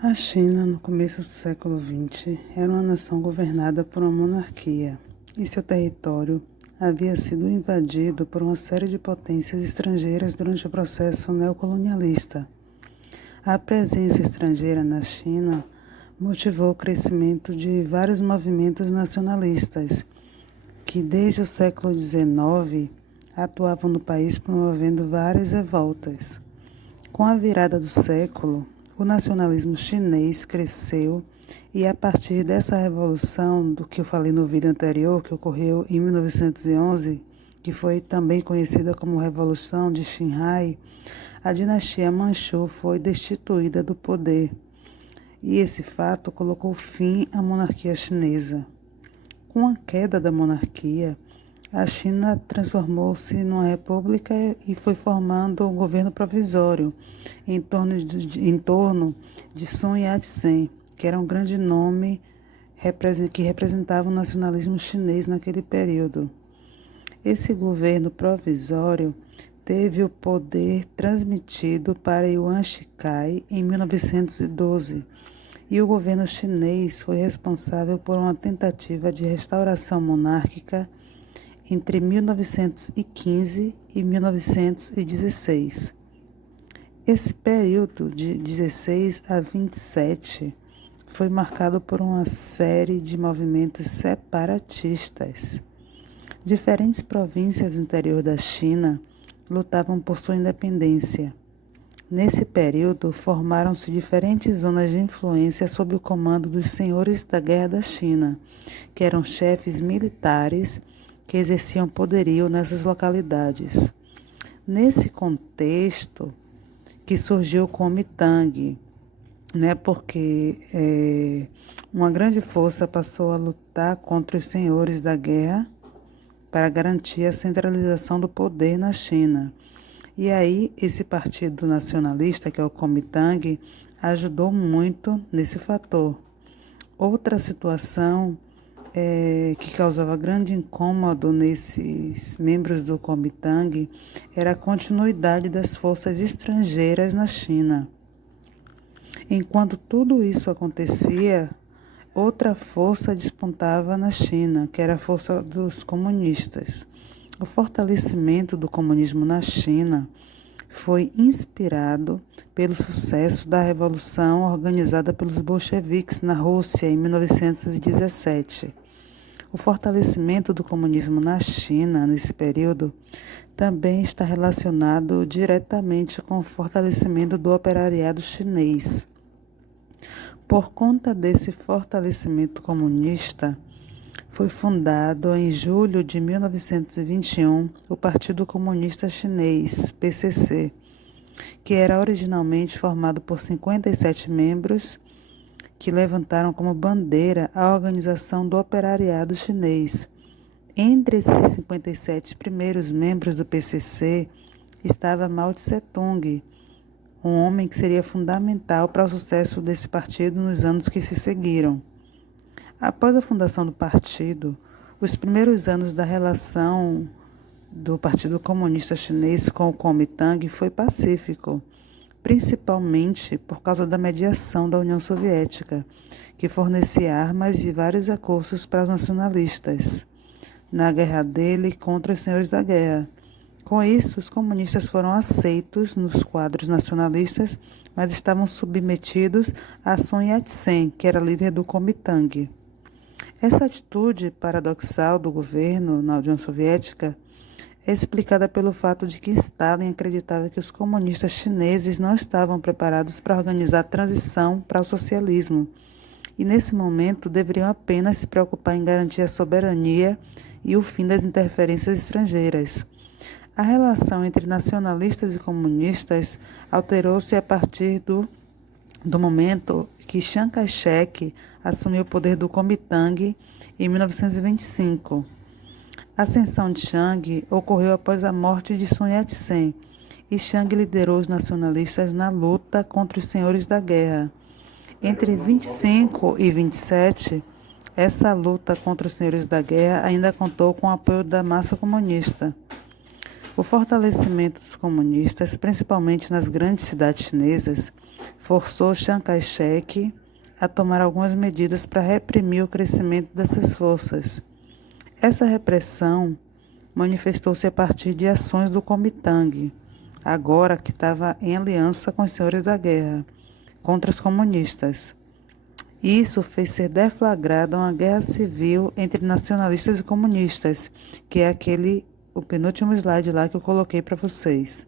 A China, no começo do século XX, era uma nação governada por uma monarquia, e seu território havia sido invadido por uma série de potências estrangeiras durante o processo neocolonialista. A presença estrangeira na China motivou o crescimento de vários movimentos nacionalistas, que desde o século XIX atuavam no país promovendo várias revoltas. Com a virada do século, o nacionalismo chinês cresceu e a partir dessa revolução, do que eu falei no vídeo anterior, que ocorreu em 1911, que foi também conhecida como Revolução de Xinhai, a dinastia Manchu foi destituída do poder. E esse fato colocou fim à monarquia chinesa. Com a queda da monarquia, a China transformou-se numa república e foi formando um governo provisório em torno de Sun Yat-sen, que era um grande nome que representava o nacionalismo chinês naquele período. Esse governo provisório teve o poder transmitido para Yuan Shikai em 1912, e o governo chinês foi responsável por uma tentativa de restauração monárquica entre 1915 e 1916. Esse período de 16 a 27 foi marcado por uma série de movimentos separatistas. Diferentes províncias do interior da China lutavam por sua independência. Nesse período, formaram-se diferentes zonas de influência sob o comando dos senhores da Guerra da China, que eram chefes militares que exerciam poderio nessas localidades. Nesse contexto que surgiu o Kuomintang, porque uma grande força passou a lutar contra os senhores da guerra para garantir a centralização do poder na China. E aí, esse partido nacionalista, que é o Kuomintang, ajudou muito nesse fator. Outra situação que causava grande incômodo nesses membros do Kuomintang era a continuidade das forças estrangeiras na China. Enquanto tudo isso acontecia, outra força despontava na China, que era a força dos comunistas. O fortalecimento do comunismo na China foi inspirado pelo sucesso da revolução organizada pelos bolcheviques na Rússia em 1917. O fortalecimento do comunismo na China, nesse período, também está relacionado diretamente com o fortalecimento do operariado chinês. Por conta desse fortalecimento comunista, foi fundado em julho de 1921 o Partido Comunista Chinês, PCC, que era originalmente formado por 57 membros que levantaram como bandeira a organização do operariado chinês. Entre esses 57 primeiros membros do PCC estava Mao Tse-tung, um homem que seria fundamental para o sucesso desse partido nos anos que se seguiram. Após a fundação do partido, os primeiros anos da relação do Partido Comunista Chinês com o Kuomintang foi pacífico, principalmente por causa da mediação da União Soviética, que fornecia armas e vários recursos para os nacionalistas na guerra dele contra os senhores da guerra. Com isso, os comunistas foram aceitos nos quadros nacionalistas, mas estavam submetidos a Sun Yat-sen, que era líder do Kuomintang. Essa atitude paradoxal do governo na União Soviética é explicada pelo fato de que Stalin acreditava que os comunistas chineses não estavam preparados para organizar a transição para o socialismo e, nesse momento, deveriam apenas se preocupar em garantir a soberania e o fim das interferências estrangeiras. A relação entre nacionalistas e comunistas alterou-se a partir do momento que Chiang Kai-shek assumiu o poder do Kuomintang em 1925. A ascensão de Chiang ocorreu após a morte de Sun Yat-sen, e Chiang liderou os nacionalistas na luta contra os senhores da guerra. Entre 25 e 27, essa luta contra os senhores da guerra ainda contou com o apoio da massa comunista. O fortalecimento dos comunistas, principalmente nas grandes cidades chinesas, forçou Chiang Kai-shek a tomar algumas medidas para reprimir o crescimento dessas forças. Essa repressão manifestou-se a partir de ações do Kuomintang, agora que estava em aliança com os senhores da guerra, contra os comunistas. Isso fez ser deflagrada uma guerra civil entre nacionalistas e comunistas, que é o penúltimo slide lá que eu coloquei para vocês.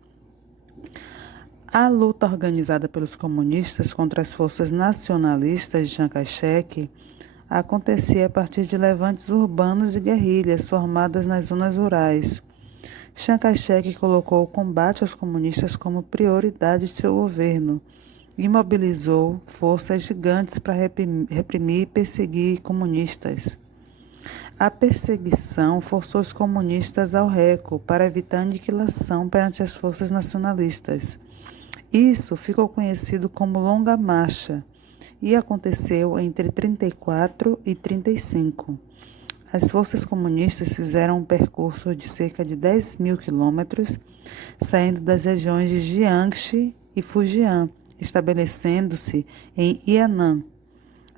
A luta organizada pelos comunistas contra as forças nacionalistas de Chiang Kai-shek acontecia a partir de levantes urbanos e guerrilhas formadas nas zonas rurais. Chiang Kai-shek colocou o combate aos comunistas como prioridade de seu governo e mobilizou forças gigantes para reprimir e perseguir comunistas. A perseguição forçou os comunistas ao recuo para evitar a aniquilação perante as forças nacionalistas. Isso ficou conhecido como Longa Marcha e aconteceu entre 34 e 35. As forças comunistas fizeram um percurso de cerca de 10 mil quilômetros, saindo das regiões de Jiangxi e Fujian, estabelecendo-se em Yan'an.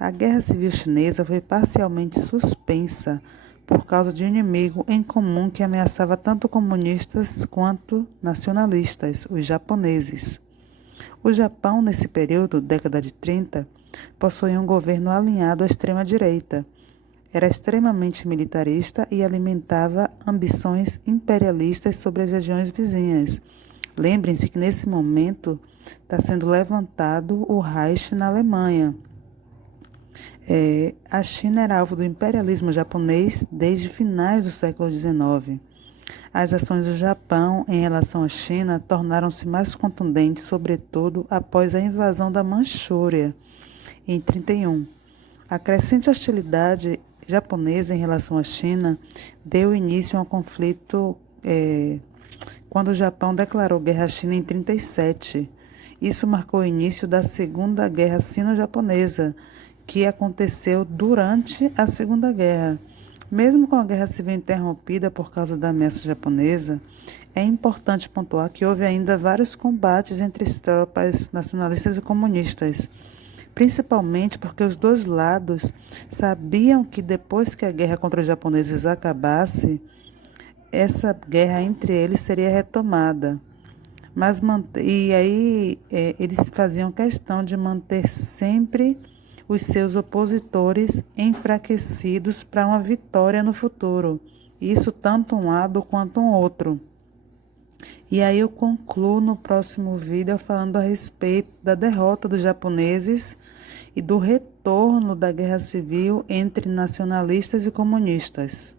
A Guerra Civil Chinesa foi parcialmente suspensa por causa de um inimigo em comum que ameaçava tanto comunistas quanto nacionalistas, os japoneses. O Japão, nesse período, década de 30, possuía um governo alinhado à extrema-direita. Era extremamente militarista e alimentava ambições imperialistas sobre as regiões vizinhas. Lembrem-se que, nesse momento, está sendo levantado o Reich na Alemanha. A China era alvo do imperialismo japonês desde finais do século XIX. As ações do Japão em relação à China tornaram-se mais contundentes, sobretudo após a invasão da Manchúria, em 1931. A crescente hostilidade japonesa em relação à China deu início a um conflito quando o Japão declarou guerra à China em 1937. Isso marcou o início da Segunda Guerra Sino-Japonesa, que aconteceu durante a Segunda Guerra. Mesmo com a guerra civil interrompida por causa da ameaça japonesa, é importante pontuar que houve ainda vários combates entre as tropas nacionalistas e comunistas, principalmente porque os dois lados sabiam que depois que a guerra contra os japoneses acabasse, essa guerra entre eles seria retomada. Eles faziam questão de manter sempre os seus opositores enfraquecidos para uma vitória no futuro. Isso tanto um lado quanto um outro. E aí eu concluo no próximo vídeo falando a respeito da derrota dos japoneses e do retorno da guerra civil entre nacionalistas e comunistas.